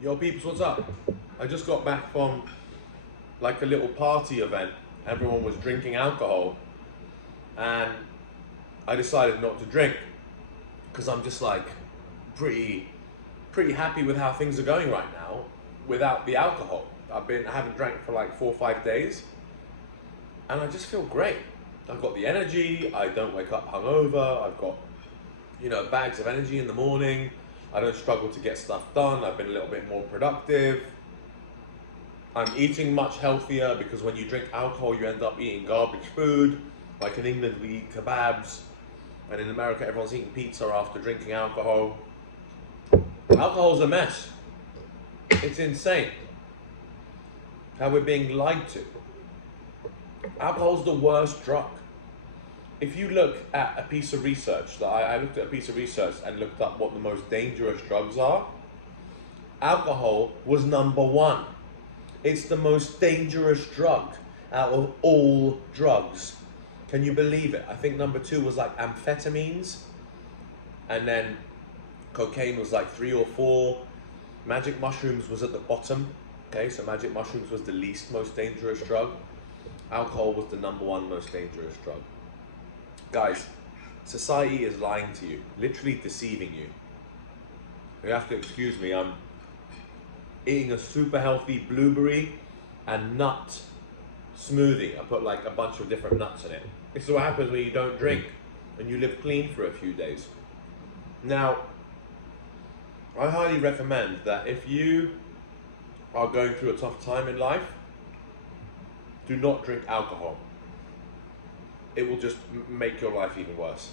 Yo, peeps, what's up? I just got back from like a little party event. Everyone was drinking alcohol, and I decided not to drink because I'm just like pretty, pretty happy with how things are going right now without the alcohol. I haven't drank for like 4 or 5 days, and I just feel great. I've got the energy. I don't wake up hungover. I've got bags of energy in the morning. I don't struggle to get stuff done. I've been a little bit more productive. I'm eating much healthier because when you drink alcohol, you end up eating garbage food. Like in England, we eat kebabs, and in America, everyone's eating pizza after drinking alcohol. Alcohol's a mess. It's insane how we're being lied to. Alcohol's the worst drug. If you look at a piece of research, I looked at a piece of research and looked up what the most dangerous drugs are, alcohol was number one. It's the most dangerous drug out of all drugs. Can you believe it? I think number two was like amphetamines, and then cocaine was like 3 or 4. Magic mushrooms was at the bottom. Okay, so magic mushrooms was the least most dangerous drug. Alcohol was the number one most dangerous drug. Guys, society is lying to you, literally deceiving you. You have to excuse me, I'm eating a super healthy blueberry and nut smoothie. I put like a bunch of different nuts in it. This is what happens when you don't drink and you live clean for a few days. Now, I highly recommend that if you are going through a tough time in life, do not drink alcohol. It will just make your life even worse.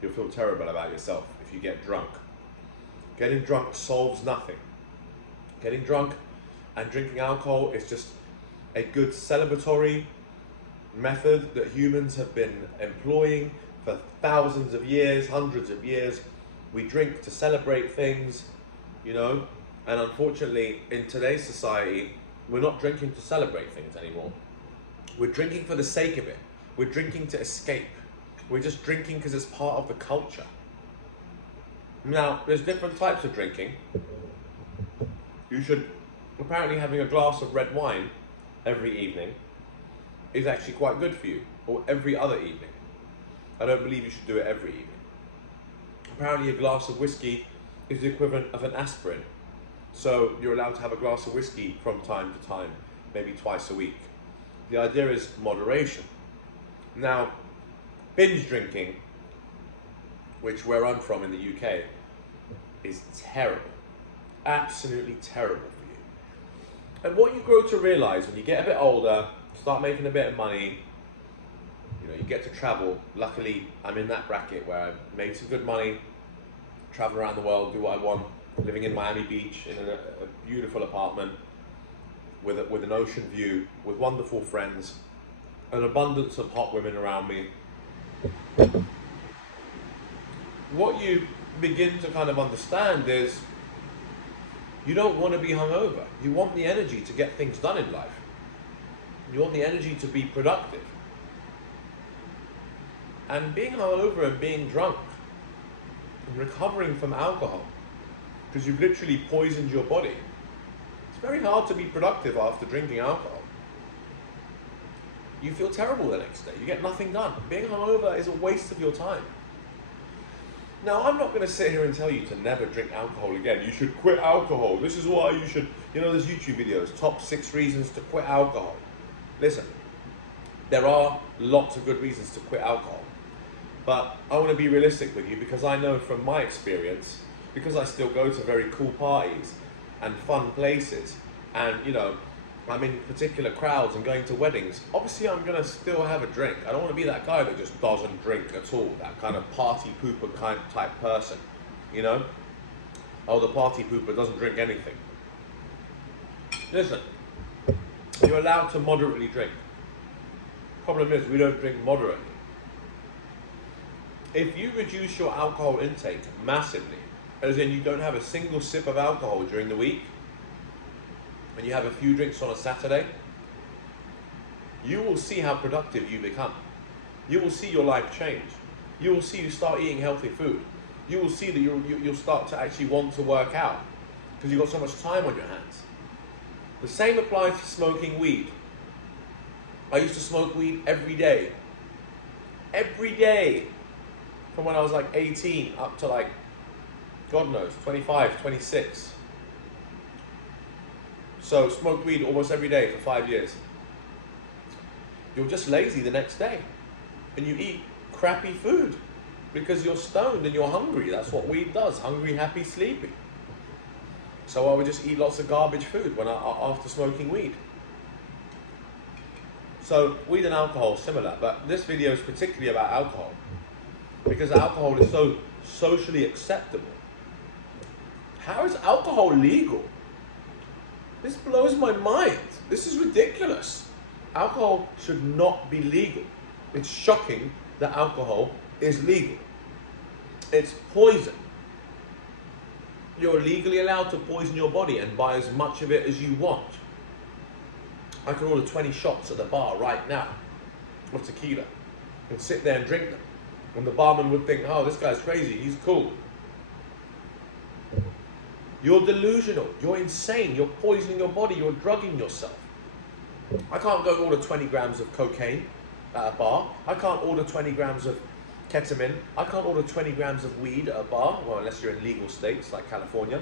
You'll feel terrible about yourself if you get drunk. Getting drunk solves nothing. Getting drunk and drinking alcohol is just a good celebratory method that humans have been employing for thousands of years, hundreds of years. We drink to celebrate things, and unfortunately in today's society, we're not drinking to celebrate things anymore. We're drinking for the sake of it. We're drinking to escape. We're just drinking because it's part of the culture. Now, there's different types of drinking. Apparently having a glass of red wine every evening is actually quite good for you, or every other evening. I don't believe you should do it every evening. Apparently a glass of whiskey is the equivalent of an aspirin. So you're allowed to have a glass of whiskey from time to time, maybe twice a week. The idea is moderation. Now, binge drinking, which where I'm from in the UK, is terrible. Absolutely terrible for you. And what you grow to realize when you get a bit older, start making a bit of money, you get to travel. Luckily, I'm in that bracket where I've made some good money, travel around the world, do what I want, living in Miami Beach in a beautiful apartment with an ocean view, with wonderful friends, an abundance of hot women around me. What you begin to kind of understand is you don't want to be hungover. You want the energy to get things done in life. You want the energy to be productive. And being hungover and being drunk and recovering from alcohol, because you've literally poisoned your body, it's very hard to be productive after drinking alcohol. You feel terrible the next day. You get nothing done. Being hungover is a waste of your time. Now, I'm not going to sit here and tell you to never drink alcohol again. You should quit alcohol. This is why you should, there's YouTube videos, top 6 reasons to quit alcohol. Listen, there are lots of good reasons to quit alcohol. But I want to be realistic with you because I know from my experience, because I still go to very cool parties and fun places, and I'm in particular crowds and going to weddings, obviously I'm going to still have a drink. I don't want to be that guy that just doesn't drink at all, that kind of party pooper kind type person, Oh, the party pooper doesn't drink anything. Listen, you're allowed to moderately drink. Problem is, we don't drink moderately. If you reduce your alcohol intake massively, as in you don't have a single sip of alcohol during the week, and you have a few drinks on a Saturday, you will see how productive you become. You will see your life change. You will see you start eating healthy food. You will see that you'll start to actually want to work out. because you've got so much time on your hands. The same applies to smoking weed. I used to smoke weed every day. Every day. From when I was like 18 up to like, God knows, 25, 26. So smoked weed almost every day for 5 years. You're just lazy the next day. And you eat crappy food because you're stoned and you're hungry. That's what weed does. Hungry, happy, sleepy. So I would just eat lots of garbage food after smoking weed. So weed and alcohol similar, but this video is particularly about alcohol because alcohol is so socially acceptable. How is alcohol legal? This blows my mind. This is ridiculous. Alcohol should not be legal. It's shocking that alcohol is legal. It's poison. You're legally allowed to poison your body and buy as much of it as you want. I can order 20 shots at the bar right now of tequila and sit there and drink them. And the barman would think, oh, this guy's crazy, he's cool. You're delusional, you're insane, you're poisoning your body, you're drugging yourself. I can't go order 20 grams of cocaine at a bar. I can't order 20 grams of ketamine. I can't order 20 grams of weed at a bar, well, unless you're in legal states like California.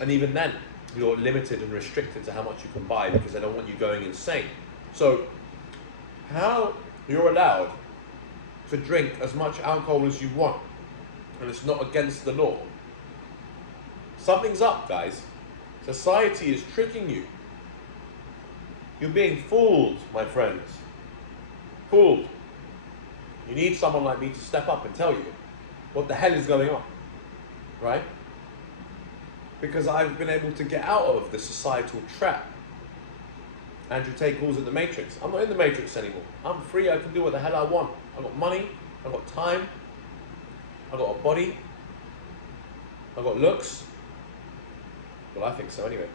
And even then, you're limited and restricted to how much you can buy because they don't want you going insane. So, how you're allowed to drink as much alcohol as you want, and it's not against the law. Something's up, guys. Society is tricking you. You're being fooled, my friends. Fooled. You need someone like me to step up and tell you what the hell is going on, right? Because I've been able to get out of the societal trap. Andrew Tate calls it the Matrix. I'm not in the Matrix anymore. I'm free, I can do what the hell I want. I've got money, I've got time, I've got a body, I've got looks. Well, I think so anyway.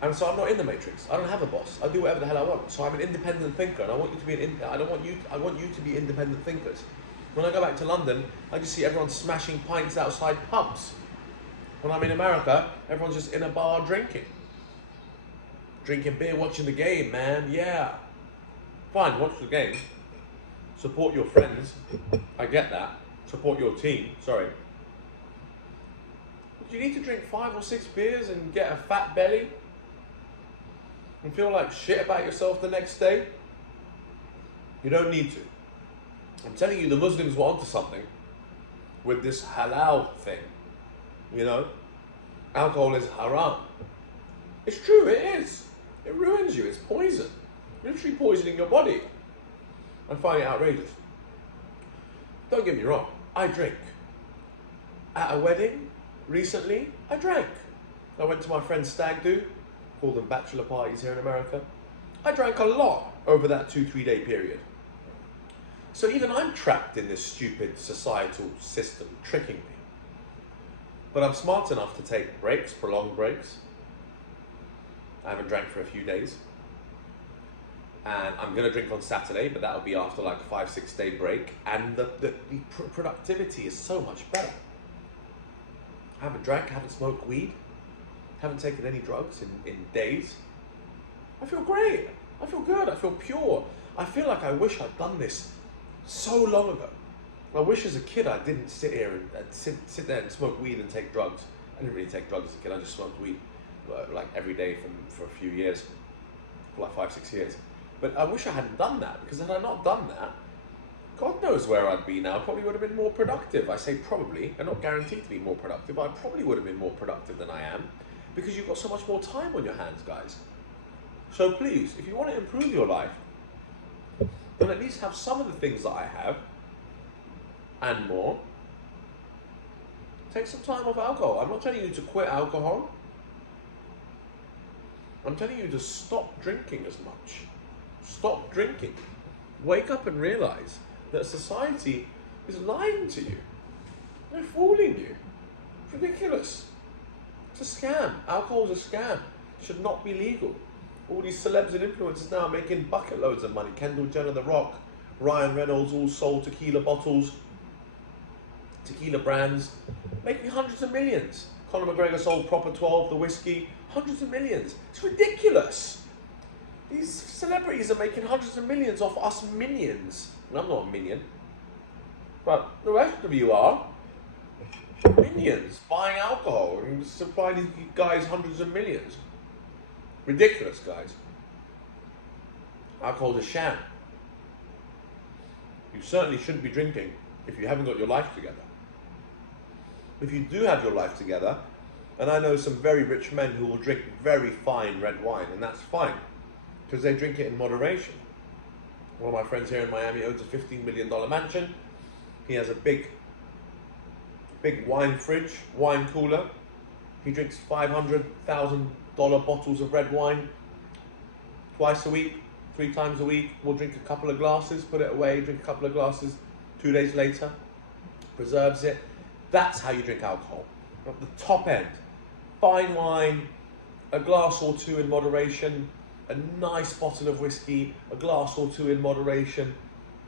And so I'm not in the Matrix. I don't have a boss. I do whatever the hell I want. So I'm an independent thinker, and I want you to be I want you to be independent thinkers. When I go back to London, I just see everyone smashing pints outside pubs. When I'm in America, everyone's just in a bar drinking. Drinking beer, watching the game, man, yeah. Fine, watch the game. Support your friends. I get that. Support your team, sorry. But you need to drink 5 or 6 beers and get a fat belly? And feel like shit about yourself the next day? You don't need to. I'm telling you, the Muslims were onto something with this halal thing. You know? Alcohol is haram. It's true, it is. It ruins you, it's poison. You're literally poisoning your body. I find it outrageous. Don't get me wrong, I drink. At a wedding, recently, I drank. I went to my friend's stag do, call them bachelor parties here in America. I drank a lot over that 2-3 day period. So even I'm trapped in this stupid societal system tricking me. But I'm smart enough to take breaks, prolonged breaks. I haven't drank for a few days. And I'm gonna drink on Saturday, but that'll be after like a 5-6 day break. And the productivity is so much better. I haven't drank, haven't smoked weed, haven't taken any drugs in days. I feel great. I feel good. I feel pure. I feel like I wish I'd done this so long ago. I wish as a kid I didn't sit here and sit there and smoke weed and take drugs. I didn't really take drugs as a kid. I just smoked weed like every day for a few years, for like 5-6 years. But I wish I hadn't done that, because had I not done that, God knows where I'd be now. I probably would have been more productive. I say probably. I'm not guaranteed to be more productive, but I probably would have been more productive than I am, because you've got so much more time on your hands, guys. So please, if you want to improve your life, then at least have some of the things that I have, and more. Take some time off alcohol. I'm not telling you to quit alcohol. I'm telling you to stop drinking as much. Stop drinking. Wake up and realize that society is lying to you. They're fooling you. It's ridiculous. It's a scam. Alcohol is a scam. It should not be legal. All these celebs and influencers now are making bucket loads of money. Kendall Jenner, The Rock, Ryan Reynolds all sold tequila bottles, tequila brands, making hundreds of millions. Conor McGregor sold Proper 12, the whiskey, hundreds of millions. It's ridiculous. These celebrities are making hundreds of millions off us minions. And I'm not a minion, but the rest of you are. Minions buying alcohol and supplying these guys hundreds of millions. Ridiculous, guys. Alcohol's a sham. You certainly shouldn't be drinking if you haven't got your life together. If you do have your life together, and I know some very rich men who will drink very fine red wine, and that's fine, because they drink it in moderation. One of my friends here in Miami owns a $15 million mansion. He has a big wine fridge, wine cooler. He drinks $500,000 bottles of red wine twice a week, 3 times a week. We'll drink a couple of glasses, put it away, drink a couple of glasses 2 days later, preserves it. That's how you drink alcohol. At the top end, fine wine, a glass or two in moderation, a nice bottle of whiskey, a glass or two in moderation.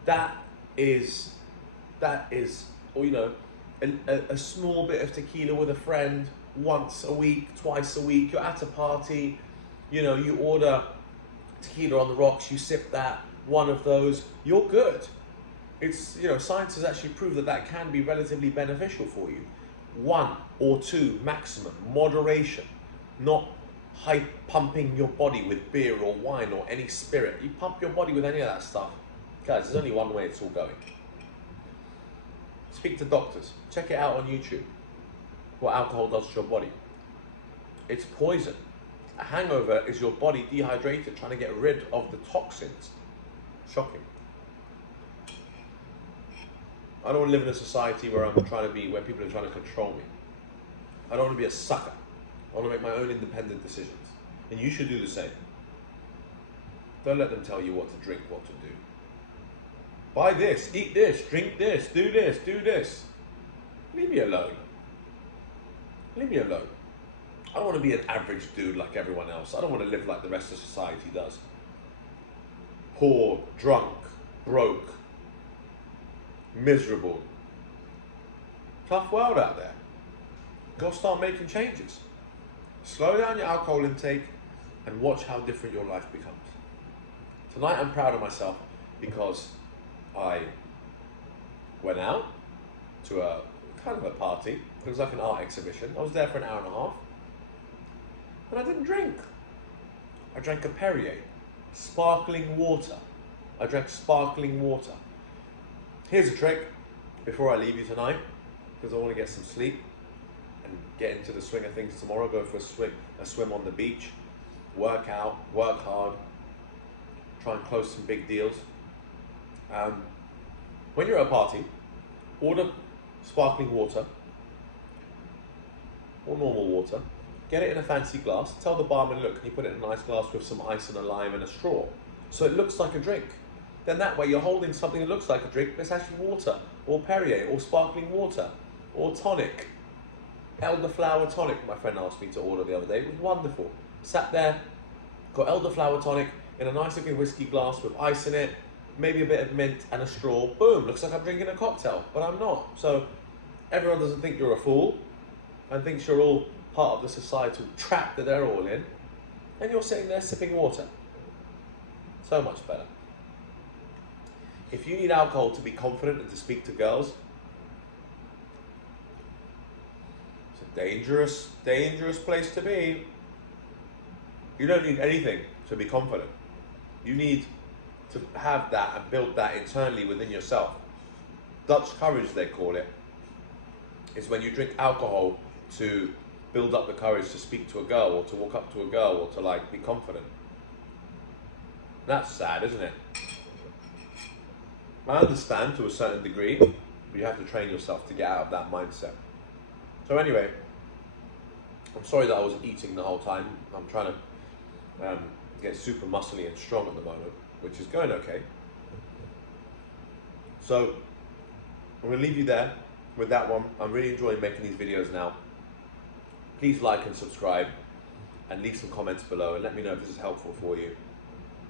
That is, or you know, a small bit of tequila with a friend once a week, twice a week. You're at a party, you know, you order tequila on the rocks, you sip that, one of those, you're good. It's, you know, science has actually proved that that can be relatively beneficial for you. 1 or 2 maximum, moderation, not hype pumping your body with beer or wine or any spirit. You pump your body with any of that stuff, guys, there's only one way it's all going. Speak to doctors, check it out on YouTube, what alcohol does to your body. It's poison. A hangover is your body dehydrated, trying to get rid of the toxins. Shocking. I don't want to live in a society where people are trying to control me. I don't want to be a sucker. I want to make my own independent decisions. And you should do the same. Don't let them tell you what to drink, what to do. Buy this, eat this, drink this, do this, do this. Leave me alone. Leave me alone. I don't want to be an average dude like everyone else. I don't want to live like the rest of society does. Poor, drunk, broke, miserable. Tough world out there. Go start making changes. Slow down your alcohol intake and watch how different your life becomes. Tonight I'm proud of myself because I went out to a kind of a party. It was like an art exhibition. I was there for an hour and a half and I didn't drink. I drank a Perrier, sparkling water. I drank sparkling water. Here's a trick before I leave you tonight, because I want to get some sleep and get into the swing of things tomorrow, go for a swim on the beach, work out, work hard, try and close some big deals. When you're at a party, order sparkling water or normal water, get it in a fancy glass, tell the barman, look, can you put it in a nice glass with some ice and a lime and a straw, so it looks like a drink. Then that way you're holding something that looks like a drink, but it's actually water, or Perrier, or sparkling water, or tonic. Elderflower tonic, my friend asked me to order the other day. It was wonderful. Sat there, got elderflower tonic in a nice looking whiskey glass with ice in it, maybe a bit of mint and a straw. Boom, looks like I'm drinking a cocktail, but I'm not. So everyone doesn't think you're a fool and thinks you're all part of the societal trap that they're all in, and you're sitting there sipping water. So much better. If you need alcohol to be confident and to speak to girls, it's a dangerous, dangerous place to be. You don't need anything to be confident. You need to have that and build that internally within yourself. Dutch courage, they call it, is when you drink alcohol to build up the courage to speak to a girl or to walk up to a girl or to like be confident. That's sad, isn't it? I understand to a certain degree, but you have to train yourself to get out of that mindset. So anyway, I'm sorry that I wasn't eating the whole time. I'm trying to get super muscly and strong at the moment, which is going okay. So I'm going to leave you there with that one. I'm really enjoying making these videos now. Please like and subscribe and leave some comments below and let me know if this is helpful for you.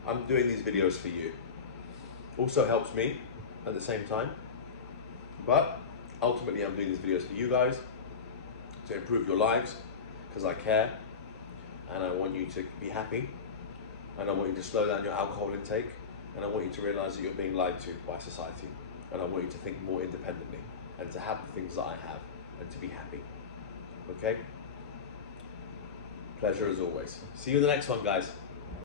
I'm doing these videos for you. Also helps me at the same time, but ultimately I'm doing these videos for you guys, to improve your lives because I care, and I want you to be happy, and I want you to slow down your alcohol intake, and I want you to realize that you're being lied to by society, and I want you to think more independently and to have the things that I have and to be happy. Okay? Pleasure as always. See you in the next one, guys.